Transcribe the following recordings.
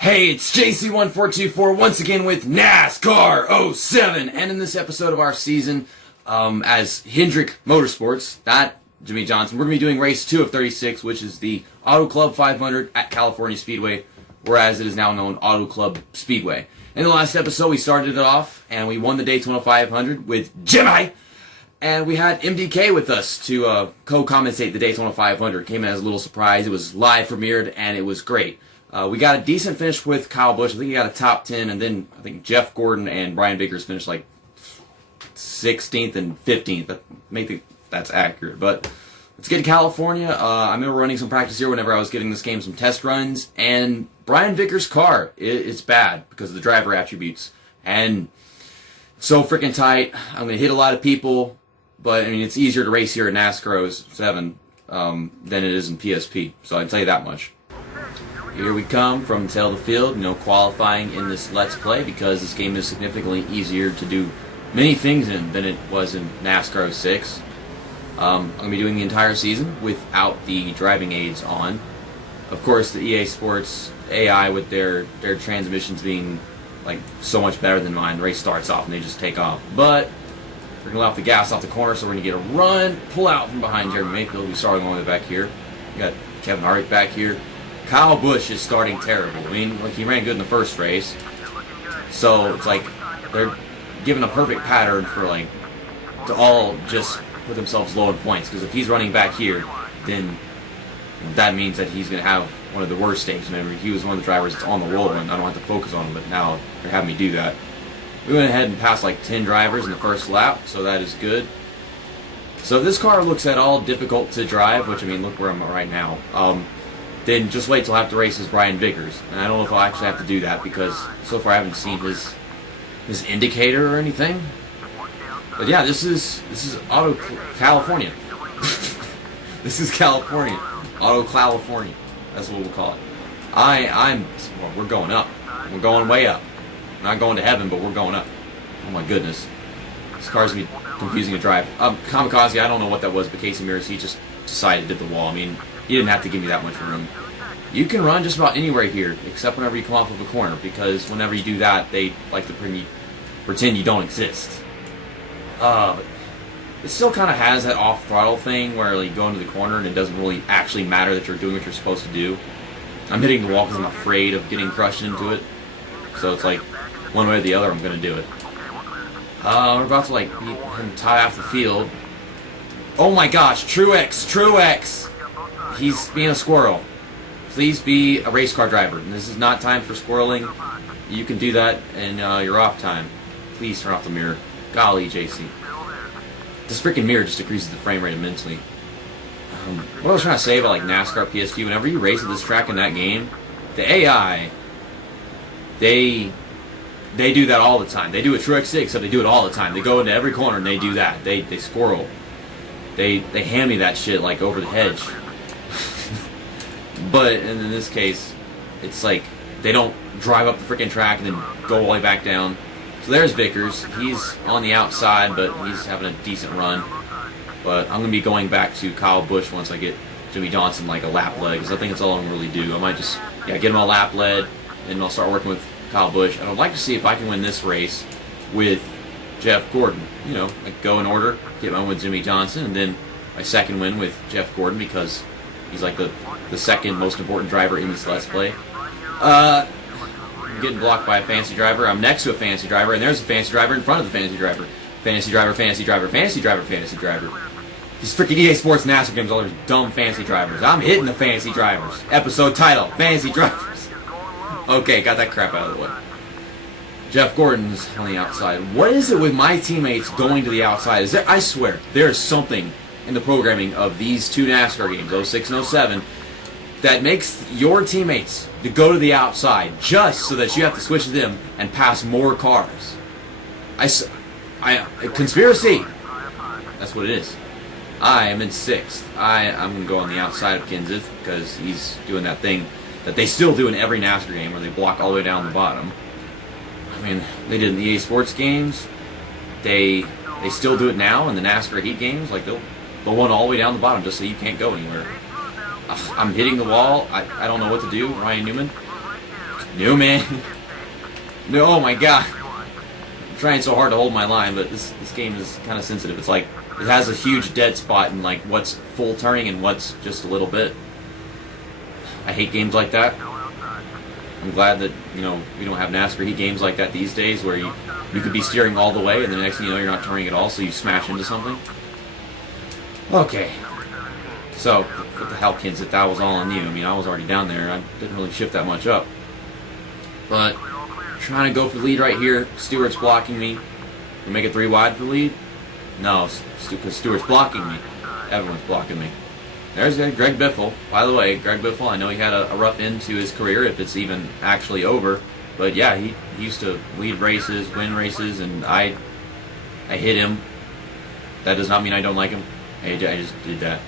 Hey, it's JC1424 once again with NASCAR 07, and in this episode of our season, as Hendrick Motorsports, not Jimmy Johnson, we're going to be doing race 2 of 36, which is the Auto Club 500 at California Speedway, whereas it is now known Auto Club Speedway. In the last episode, we started it off, and we won the Daytona 500 with Jimmy, and we had MDK with us to co-commentate the Daytona 500. Came in as a little surprise. It was live premiered, and it was great. We got a decent finish with Kyle Busch. I think he got a top 10, and then I think Jeff Gordon and Brian Vickers finished like 16th and 15th. Maybe that's accurate, but let's get to California. I remember running some practice here whenever I was getting this game, some test runs, and Brian Vickers' car, it's bad because of the driver attributes, and so freaking tight. I'm going to hit a lot of people, but I mean, it's easier to race here at NASCAR 07 than it is in PSP, so I can tell you that much. Here we come from tail to field, no qualifying in this Let's Play because this game is significantly easier to do many things in than it was in NASCAR 06. I'm going to be doing the entire season without the driving aids on. Of course, the EA Sports AI with their transmissions being like so much better than mine. The race starts off and they just take off. But we're going to let off the gas off the corner, so we're going to get a run, pull out from behind Jeremy Mayfield. We started all the way back here. We got Kevin Harvick back here. Kyle Busch is starting terrible. I mean, like, he ran good in the first race, so it's like they're giving a perfect pattern for like to all just put themselves low in points. Because if he's running back here, then that means that he's going to have one of the worst days. Remember, he was one of the drivers that's on the roll, and I don't have to focus on him. But now they're having me do that. We went ahead and passed like 10 drivers in the first lap, so that is good. So if this car looks at all difficult to drive, which I mean, look where I'm at right now. Then just wait till after race is Brian Vickers. And I don't know if I'll actually have to do that because so far I haven't seen his indicator or anything. But yeah, this is Auto California. This is California. Auto California. That's what we'll call it. Well, we're going up. We're going way up. We're not going to heaven, but we're going up. Oh my goodness. This car's gonna be confusing to drive. Kamikaze, I don't know what that was, but Casey Mears, he just decided to hit the wall. I mean, he didn't have to give me that much room. You can run just about anywhere here, except whenever you come off of a corner, because whenever you do that, they like to pretend you don't exist. But it still kind of has that off-throttle thing where like, you go into the corner and it doesn't really actually matter that you're doing what you're supposed to do. I'm hitting the wall because I'm afraid of getting crushed into it. So it's like, one way or the other, I'm going to do it. We're about to like beat him tie off the field. Oh my gosh, Truex! He's being a squirrel. Please be a race car driver. This is not time for squirreling. You can do that in your off time. Please turn off the mirror. Golly, JC. This freaking mirror just decreases the frame rate immensely. What I was trying to say about like NASCAR PSP, whenever you race at this track in that game, the AI, they do that all the time. They do a Truex 6, except they do it all the time. They go into every corner and they do that. They squirrel. They hand me that shit like over the hedge. But in this case, it's like they don't drive up the freaking track and then go all the way back down. So there's Vickers. He's on the outside, but he's having a decent run. But I'm going to be going back to Kyle Busch once I get Jimmy Johnson like a lap lead, because I think that's all I'm going to really do. I might just get him a lap lead, and I'll start working with Kyle Busch. And I'd like to see if I can win this race with Jeff Gordon. You know, like go in order, get my win with Jimmy Johnson, and then my second win with Jeff Gordon because he's like the second most important driver in this Let's Play. I'm getting blocked by a fancy driver. I'm next to a fancy driver, and there's a fancy driver in front of the fancy driver. Fancy driver, fancy driver, fancy driver, fancy driver. These freaking EA Sports NASCAR games, all those dumb fancy drivers. I'm hitting the fancy drivers. Episode title, Fancy Drivers. Okay, got that crap out of the way. Jeff Gordon's on the outside. What is it with my teammates going to the outside? I swear, there is something in the programming of these two NASCAR games, 06 and 07, that makes your teammates to go to the outside just so that you have to switch to them and pass more cars. Conspiracy! That's what it is. I am in 6th. I'm going to go on the outside of Kenseth because he's doing that thing that they still do in every NASCAR game where they block all the way down the bottom. I mean, they did in the EA Sports games. They still do it now in the NASCAR Heat games. Like, they'll run all the way down the bottom just so you can't go anywhere. I'm hitting the wall. I don't know what to do. Ryan Newman. No, man. No, oh my god. I'm trying so hard to hold my line, but this game is kind of sensitive. It's like, it has a huge dead spot in like what's full turning and what's just a little bit. I hate games like that. I'm glad that, you know, we don't have NASCAR heat games like that these days where you could be steering all the way and the next thing you know you're not turning at all, so you smash into something. Okay. So, what the hell, kids, if that was all on you? I mean, I was already down there. I didn't really shift that much up. But, trying to go for the lead right here. Stewart's blocking me. We make it 3 wide for the lead? No, because Stewart's blocking me. Everyone's blocking me. There's Greg Biffle. By the way, Greg Biffle, I know he had a rough end to his career, if it's even actually over. But yeah, he used to lead races, win races, and I hit him. That does not mean I don't like him. I just did that.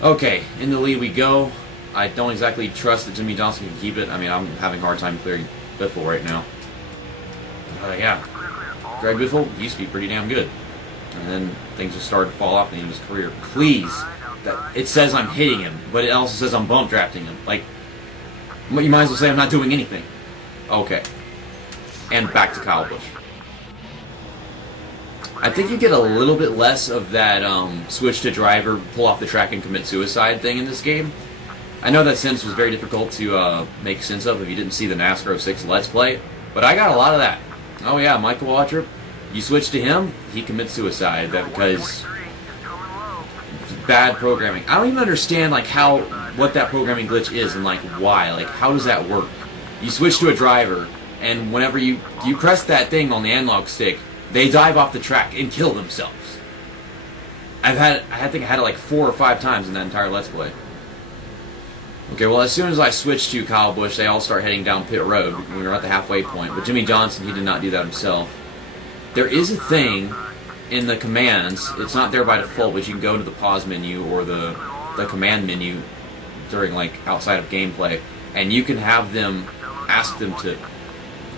Okay, in the lead we go. I don't exactly trust that Jimmy Johnson can keep it. I mean, I'm having a hard time clearing Biffle right now. Yeah. Greg Biffle used to be pretty damn good. And then things just started to fall off in the end of his career. Please. It says I'm hitting him, but it also says I'm bump drafting him. Like, you might as well say I'm not doing anything. Okay. And back to Kyle Busch. I think you get a little bit less of that switch to driver, pull off the track and commit suicide thing in this game. I know that sense was very difficult to make sense of if you didn't see the NASCAR 06 Let's Play, but I got a lot of that. Oh yeah, Michael Waltrip, you switch to him, he commits suicide because bad programming. I don't even understand like what that programming glitch is and like why. Like how does that work? You switch to a driver, and whenever you press that thing on the analog stick, they dive off the track and kill themselves. I think I had it like 4 or 5 times in that entire Let's Play. Okay, well as soon as I switched to Kyle Busch, they all start heading down pit road when we were at the halfway point. But Jimmy Johnson, he did not do that himself. There is a thing in the commands, it's not there by default, but you can go to the pause menu or the command menu during like outside of gameplay, and you can have them ask them to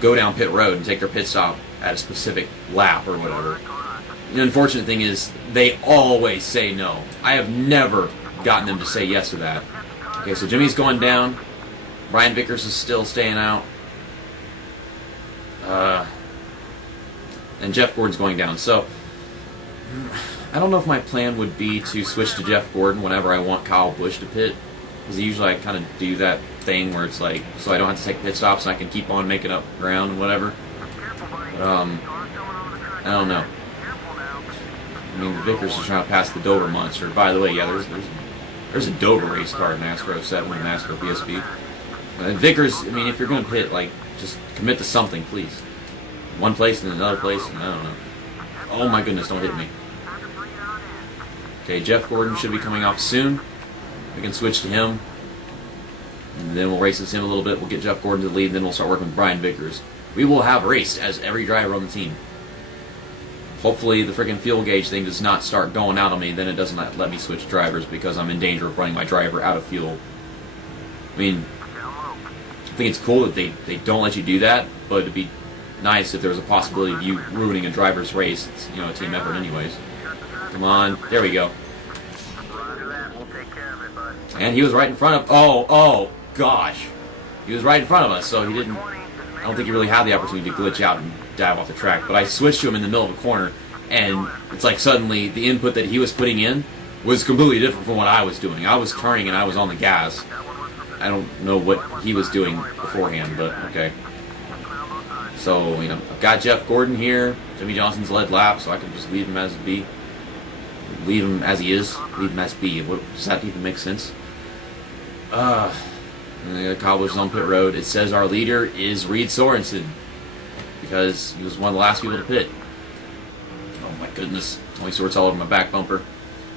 go down pit road and take their pit stop at a specific lap or whatever. The unfortunate thing is they always say no. I have never gotten them to say yes to that. Okay, so Jimmy's going down. Brian Vickers is still staying out. And Jeff Gordon's going down. So I don't know if my plan would be to switch to Jeff Gordon whenever I want Kyle Busch to pit, because usually I kind of do that thing where it's like, so I don't have to take pit stops and I can keep on making up ground and whatever. But, I don't know. I mean, Vickers is trying to pass the Dover monster. By the way, yeah, there's a Dover race car in NASCAR 07 and NASCAR PSP. And Vickers, I mean, if you're going to pit, like, just commit to something, please. One place and another place, and I don't know. Oh my goodness, don't hit me. Okay, Jeff Gordon should be coming off soon. We can switch to him. And then we'll race with him a little bit. We'll get Jeff Gordon to the lead, and then we'll start working with Brian Vickers. We will have raced as every driver on the team. Hopefully the freaking fuel gauge thing does not start going out on me, then it doesn't let me switch drivers because I'm in danger of running my driver out of fuel. I mean, I think it's cool that they don't let you do that, but it'd be nice if there was a possibility of you ruining a driver's race. It's, you know, a team effort anyways. Come on, there we go. And he was right in front of, oh gosh. He was right in front of us, so he didn't, I don't think he really had the opportunity to glitch out and dive off the track. But I switched to him in the middle of a corner, and it's like suddenly the input that he was putting in was completely different from what I was doing. I was turning and I was on the gas. I don't know what he was doing beforehand, but okay. So, you know, I've got Jeff Gordon here. Jimmy Johnson's led lap, so I can just leave him as B. Leave him as he is. Leave him as B. What, does that even make sense? Kyle Busch is on pit road. It says our leader is Reed Sorensen, because he was one of the last people to pit. Oh my goodness. Only sorts all over my back bumper.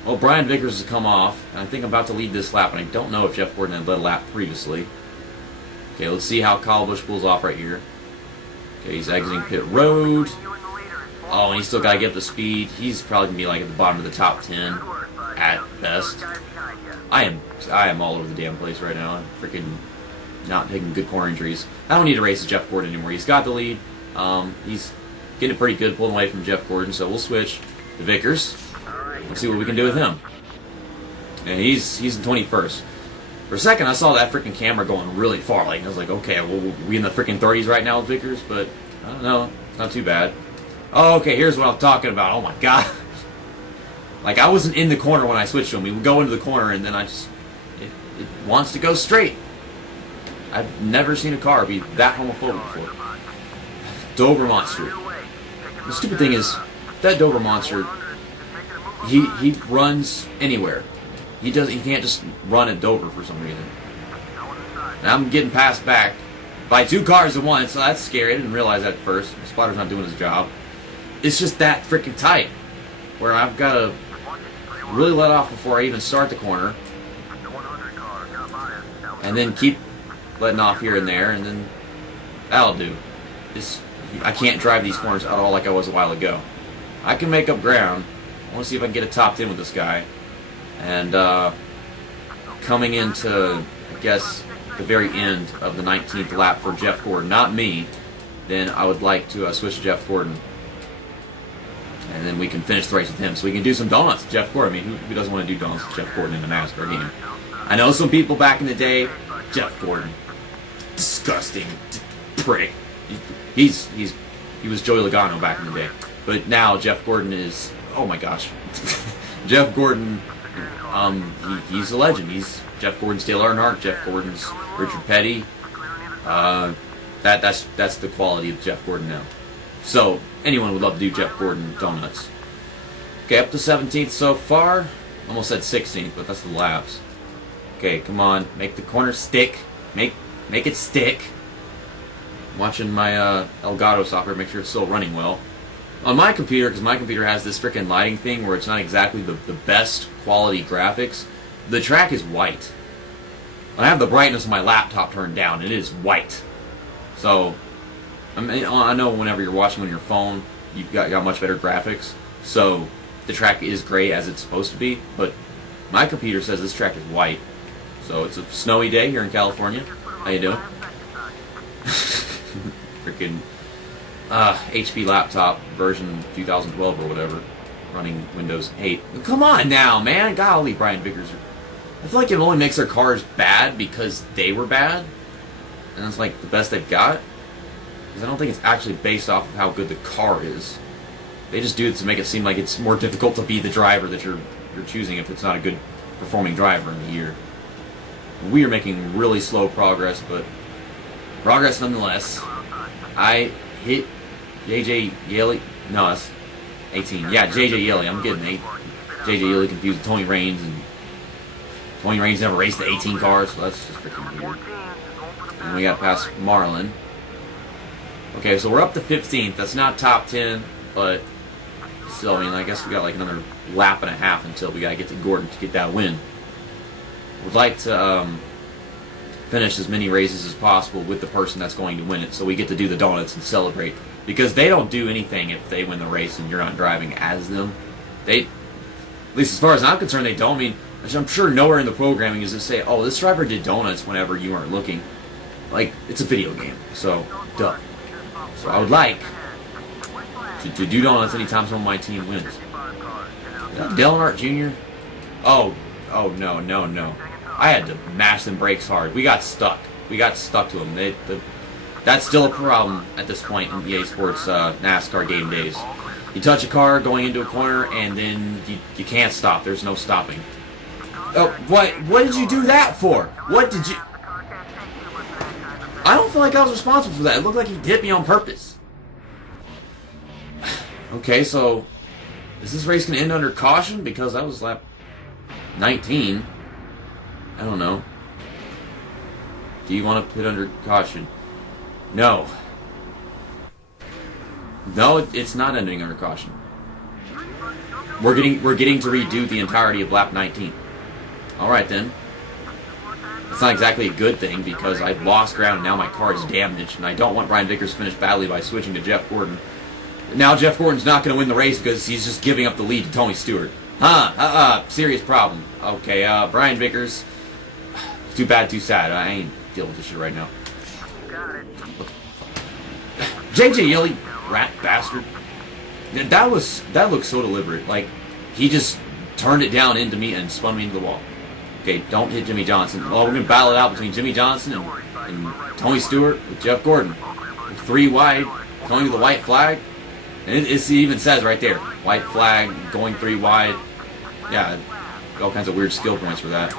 Well, Brian Vickers has come off, and I think I'm about to lead this lap, and I don't know if Jeff Gordon had led a lap previously. Okay, let's see how Kyle Busch pulls off right here. Okay, he's exiting pit road. Oh, and he's still got to get up to speed. He's probably going to be like at the bottom of the top 10 at best. I am all over the damn place right now. I'm freaking not taking good corner injuries. I don't need to race with Jeff Gordon anymore. He's got the lead. He's getting pretty good pulling away from Jeff Gordon, so we'll switch to Vickers. Let's see what we can do with him. And he's in 21st. For a second, I saw that freaking camera going really far. Like, I was like, okay, well, we in the freaking 30s right now with Vickers, but I don't know. It's not too bad. Oh, okay, here's what I'm talking about. Oh, my God. Like, I wasn't in the corner when I switched to him. We would go into the corner, and then it wants to go straight. I've never seen a car be that homophobic before. Dover Monster. The stupid thing is, that Dover Monster, he runs anywhere. He can't just run at Dover for some reason. And I'm getting passed back by 2 cars at once, so that's scary. I didn't realize that at first. The spotter's not doing his job. It's just that freaking tight, where I've got to really let off before I even start the corner, and then keep letting off here and there, and then that'll do. I can't drive these corners at all like I was a while ago. I can make up ground. I want to see if I can get a top 10 with this guy. And coming into, I guess, the very end of the 19th lap for Jeff Gordon, not me, then I would like to switch to Jeff Gordon. And then we can finish the race with him. So we can do some donuts with Jeff Gordon. I mean, who doesn't want to do donuts with Jeff Gordon in a NASCAR game? I know some people back in the day, Jeff Gordon, disgusting prick. He was Joey Logano back in the day. But now Jeff Gordon is, oh my gosh. Jeff Gordon, he's a legend. He's Jeff Gordon's Dale Earnhardt, Jeff Gordon's Richard Petty. That's the quality of Jeff Gordon now. So, anyone would love to do Jeff Gordon donuts. Okay, up to 17th so far. Almost said 16th, but that's the laps. Okay, come on. Make the corner stick. Make it stick. I'm watching my Elgato software, make sure it's still running well. On my computer, because my computer has this freaking lighting thing where it's not exactly the best quality graphics, the track is white. I have the brightness of my laptop turned down, and it is white. So, I know whenever you're watching on your phone, you've got much better graphics, so the track is gray as it's supposed to be, but my computer says this track is white. So it's a snowy day here in California. How you doing? Freaking HP laptop version 2012 or whatever, running Windows 8. Come on now, man. Golly, Brian Vickers. I feel like it only makes their cars bad because they were bad, and it's like the best they've got. Because I don't think it's actually based off of how good the car is. They just do it to make it seem like it's more difficult to be the driver that you're choosing if it's not a good performing driver in the year. We are making really slow progress, but progress nonetheless. I hit JJ Yeley. No, that's 18. Yeah, JJ Yeley. I'm getting 8. JJ Yeley confused with Tony Raines, and Tony Raines never raced the 18 cars, so that's just freaking weird. And we got past Marlin. Okay, so we're up to 15th. That's not top 10, but still, I mean, I guess we got like another lap and a half until we gotta get to Gordon to get that win. Would like to finish as many races as possible with the person that's going to win it, so we get to do the donuts and celebrate. Because they don't do anything if they win the race and you're not driving as them. At least as far as I'm concerned, they don't. I mean, I'm sure nowhere in the programming is to say, oh, this driver did donuts whenever you weren't looking. Like, it's a video game, so duh. So I would like to do donuts anytime someone on my team wins. Is that Dale Earnhardt Jr.? Oh, no. I had to mash them brakes hard. We got stuck. We got stuck to them. That's still a problem at this point in EA Sports NASCAR game days. You touch a car going into a corner, and then you can't stop. There's no stopping. Oh, what did you do that for? What did you... I don't feel like I was responsible for that. It looked like he hit me on purpose. Okay, so is this race going to end under caution? Because that was lap 19. I don't know. Do you want to put under caution? No. No, it's not ending under caution. We're getting to redo the entirety of lap 19. Alright then. It's not exactly a good thing because I lost ground and now my car is damaged, and I don't want Brian Vickers to finish badly by switching to Jeff Gordon. Now Jeff Gordon's not going to win the race because he's just giving up the lead to Tony Stewart. Serious problem. Okay, Brian Vickers. Too bad, too sad. I ain't dealing with this shit right now. JJ Yeley, rat bastard. That looked so deliberate. Like, he just turned it down into me and spun me into the wall. Okay, don't hit Jimmy Johnson. Well, we're going to battle it out between Jimmy Johnson and Tony Stewart with Jeff Gordon. 3 wide, going to the white flag. And it even says right there, white flag, going 3 wide. Yeah, all kinds of weird skill points for that.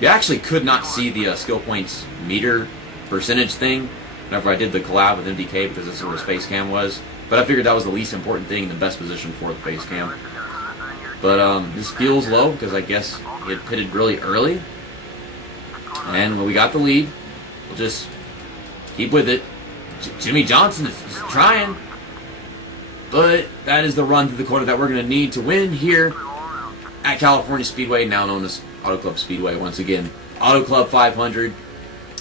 You actually could not see the skill points meter percentage thing whenever I did the collab with MDK because this is where his face cam was. But I figured that was the least important thing in the best position for the face cam. But this feels low because I guess he had pitted really early. And when we got the lead, we'll just keep with it. Jimmy Johnson is trying. But that is the run to the corner that we're going to need to win here at California Speedway, now known as Auto Club Speedway once again. Auto Club 500,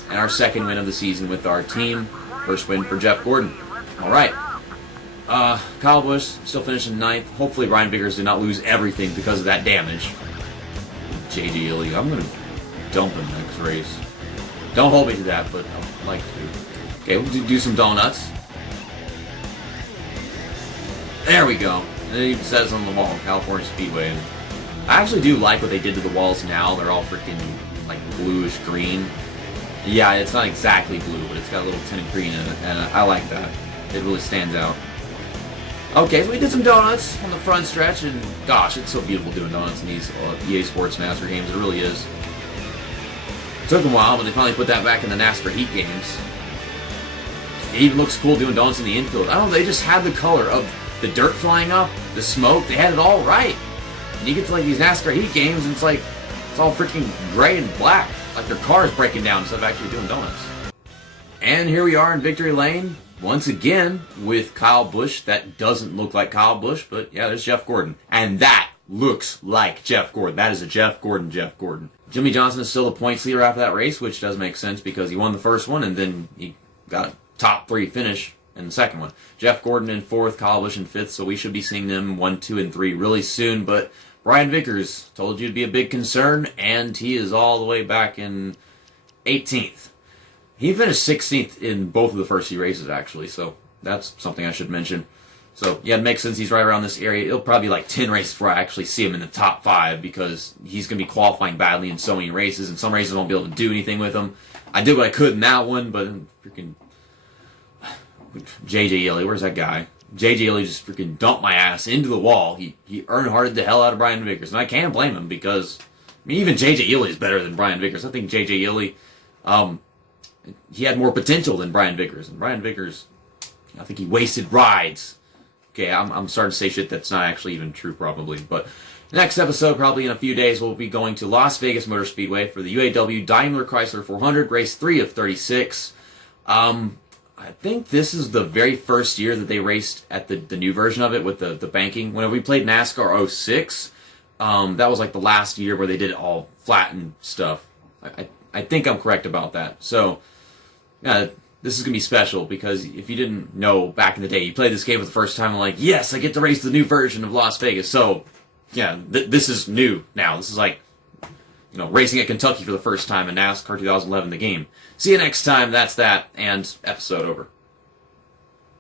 and our second win of the season with our team. First win for Jeff Gordon. All right. Kyle Busch still finishing 9th. Hopefully Ryan Vickers did not lose everything because of that damage. JJ Illy, I'm going to dump him next race. Don't hold me to that, but I'd like to. Okay, we'll do some donuts. There we go. And it even says on the wall, California Speedway. And I actually do like what they did to the walls now. They're all freaking like bluish green. Yeah, it's not exactly blue, but it's got a little tint of green in it, and I like that. It really stands out. Okay, so we did some donuts on the front stretch, and gosh, it's so beautiful doing donuts in these EA Sports NASCAR games. It really is. It took a while, but they finally put that back in the NASCAR Heat games. It even looks cool doing donuts in the infield. I don't know, they just had the color of the dirt flying up, the smoke, they had it all right. And you get to like these NASCAR Heat games, and it's like, it's all freaking gray and black. Like their car's breaking down instead of actually doing donuts. And here we are in victory lane, once again, with Kyle Busch. That doesn't look like Kyle Busch, but yeah, there's Jeff Gordon. And that looks like Jeff Gordon. That is a Jeff Gordon. Jimmy Johnson is still the points leader after that race, which does make sense because he won the first one, and then he got a top 3 finish in the second one. Jeff Gordon in 4th, Kyle Busch in 5th, so we should be seeing them 1, 2, and 3 really soon. But Brian Vickers told you to be a big concern, and he is all the way back in 18th. He finished 16th in both of the first 2 races, actually, so that's something I should mention. So, yeah, it makes sense he's right around this area. It'll probably be like 10 races before I actually see him in the top 5 because he's going to be qualifying badly in so many races, and some races won't be able to do anything with him. I did what I could in that one, but freaking JJ Illy, where's that guy? JJ Illy just freaking dumped my ass into the wall. He earned-hearted the hell out of Brian Vickers, and I can't blame him because, I mean, even JJ Illy is better than Brian Vickers. I think JJ Illy, he had more potential than Brian Vickers, and Brian Vickers, I think he wasted rides. Okay, I'm starting to say shit that's not actually even true, probably, but next episode, probably in a few days, we'll be going to Las Vegas Motor Speedway for the UAW Daimler Chrysler 400, race 3 of 36. I think this is the very first year that they raced at the new version of it with the banking. Whenever we played NASCAR 06, that was like the last year where they did it all flat and stuff. I think I'm correct about that. So, yeah, this is going to be special because if you didn't know back in the day, you played this game for the first time and like, yes, I get to race the new version of Las Vegas. So, yeah, this is new now. This is like, you know, racing at Kentucky for the first time in NASCAR 2011, the game. See you next time. That's that, and episode over.